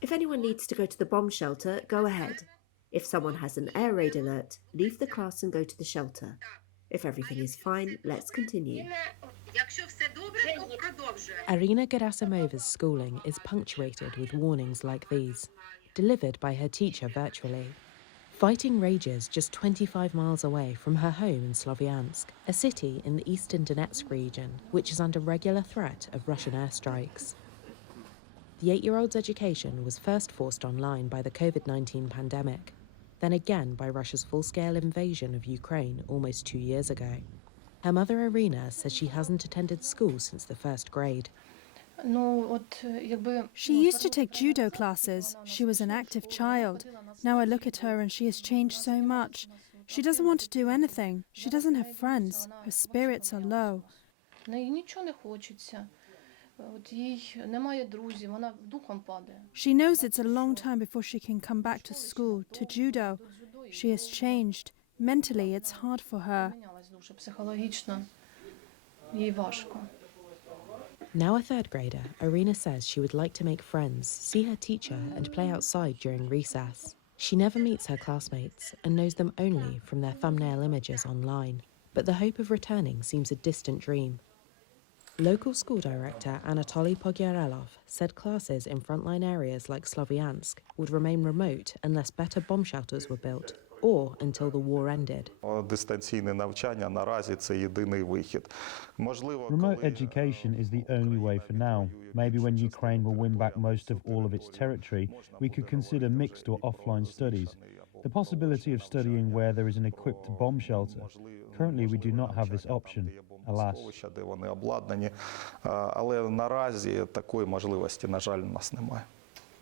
If anyone needs to go to the bomb shelter, go ahead. If someone has an air raid alert, leave the class and go to the shelter. If everything is fine, let's continue. Arina Herasymova schooling is punctuated with warnings like these, delivered by her teacher virtually. Fighting rages just 25 miles away from her home in Sloviansk, a city in the eastern Donetsk region, which is under regular threat of Russian airstrikes. The 8-year-old's education was first forced online by the COVID-19 pandemic, then again by Russia's full-scale invasion of Ukraine almost 2 years ago. Her mother Arina says she hasn't attended school since the first grade. She used to take judo classes. She was an active child. Now I look at her and she has changed so much. She doesn't want to do anything. She doesn't have friends. Her spirits are low. She knows it's a long time before she can come back to school, to judo. She has changed. Mentally, it's hard for her. Now a third grader, Arina says she would like to make friends, see her teacher and play outside during recess. She never meets her classmates and knows them only from their thumbnail images online. But the hope of returning seems a distant dream. Local school director Anatoly Pogyarelov said classes in frontline areas like Sloviansk would remain remote unless better bomb shelters were built, or until the war ended. Remote education is the only way for now. Maybe when Ukraine will win back most of all of its territory, we could consider mixed or offline studies. The possibility of studying where there is an equipped bomb shelter. Currently, we do not have this option, alas.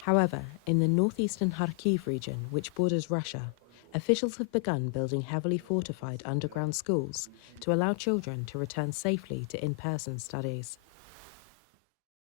However, in the northeastern Kharkiv region, which borders Russia, officials have begun building heavily fortified underground schools to allow children to return safely to in-person studies.